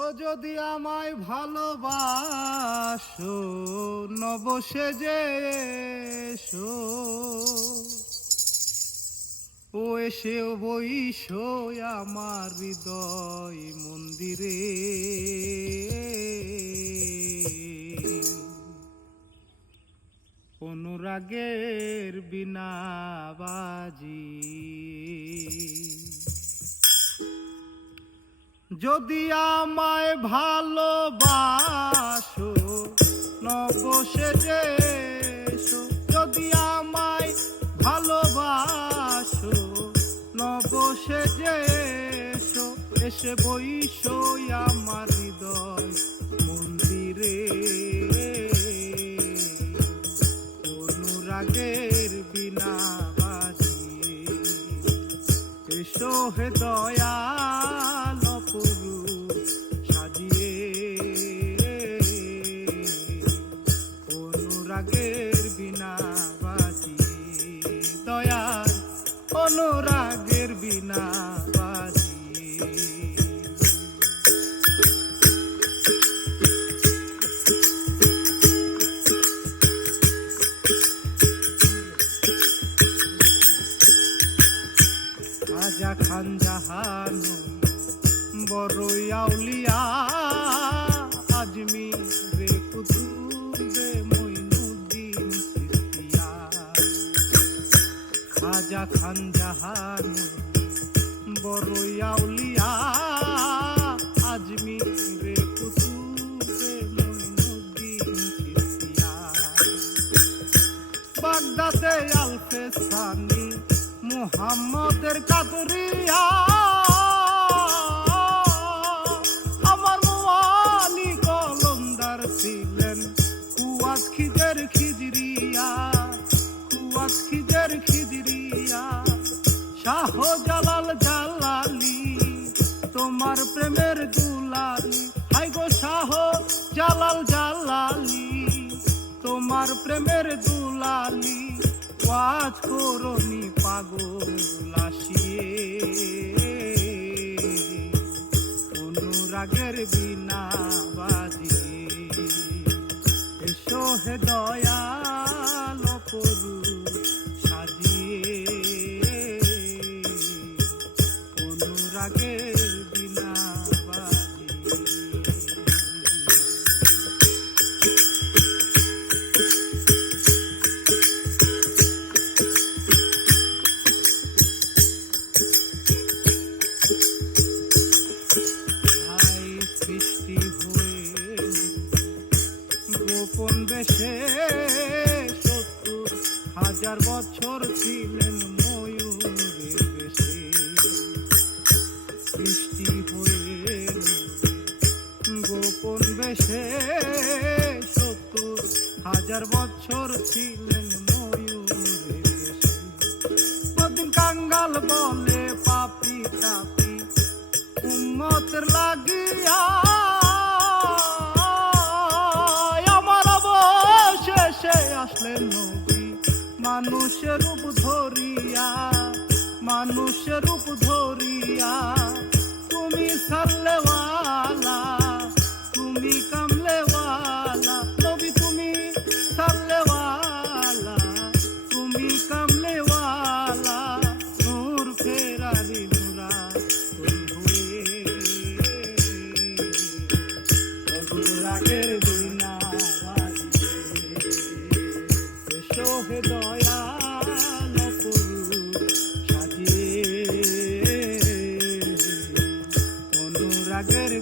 ও যদি আমায় ভালোবাসো নবসে যে এসো, ও এসে বইসো আমার হৃদয় মন্দিরে। অনুরাগের বিনা বাজি যদি আমায় ভালোবাসো নবসে যে এসো, যদি আমায় ভালোবাসো নবসে যে এসো, এসে বইসো আমার হৃদয় মন্দিরে। অনুরাগের বিনা বাজি এসো হে দয়াল অপরূপ সাজিয়ে। অনুরাগের বিনা বাজি দয়াল, অনুরাগের বিনা বাজি। রাজা খান জাহানো বড়ই আউলিয়া, আজমিরে কুতুবে মঈনুদ্দিন চিশতিয়া। রাজা খান জাহানো বড়ই আউলিয়া, আজমিরে কুতুবে মঈনুদ্দিন চিশতিয়া। বাগদাদে আলফে সানি মুহাম্মদের কাদরিয়া, আমার মুআলি কলমদার ছিলেন কুয়াত খিজের খিজরিয়া, কুয়াত খিজের খিজরিয়া। শাহ জালাল জালালি তোমার প্রেমের দুলালি, হাই গো শাহ জালাল জালালি তোমার প্রেমের দুলালি। ওয়াজ করনি পাগল আসিয়ে, অনুরাগের বিনা বাজি এসো হে দয়াল অপরূপ সাজিয়ে। অনুরাগের বিনা বাজি গোপন বেশে ৭০,০০০ বছর ছিলেন ময়ূরের বেশে। সৃষ্টি হয়ে গোপন বেশে ৭০,০০০ বছর ছিলেন ময়ূরের বেশে। প্রদিন কাঙ্গাল বলে পাপি তাপি উম্মতের লাগিয়া, আসলেন নবী মানুষের রূপ ধরিয়া, মানুষের রূপ ধরিয়া। তুমি সাল্লেওয়ালা, তুমি কামলেওয়ালা নবী, তুমি সাল্লেওয়ালা, তুমি কামলেওয়ালা। নূর ফেরারি নুরা হয়ে অনুরাগের বিনা হে দয়াল অপরূপ সাজিয়ে। অনুরাগের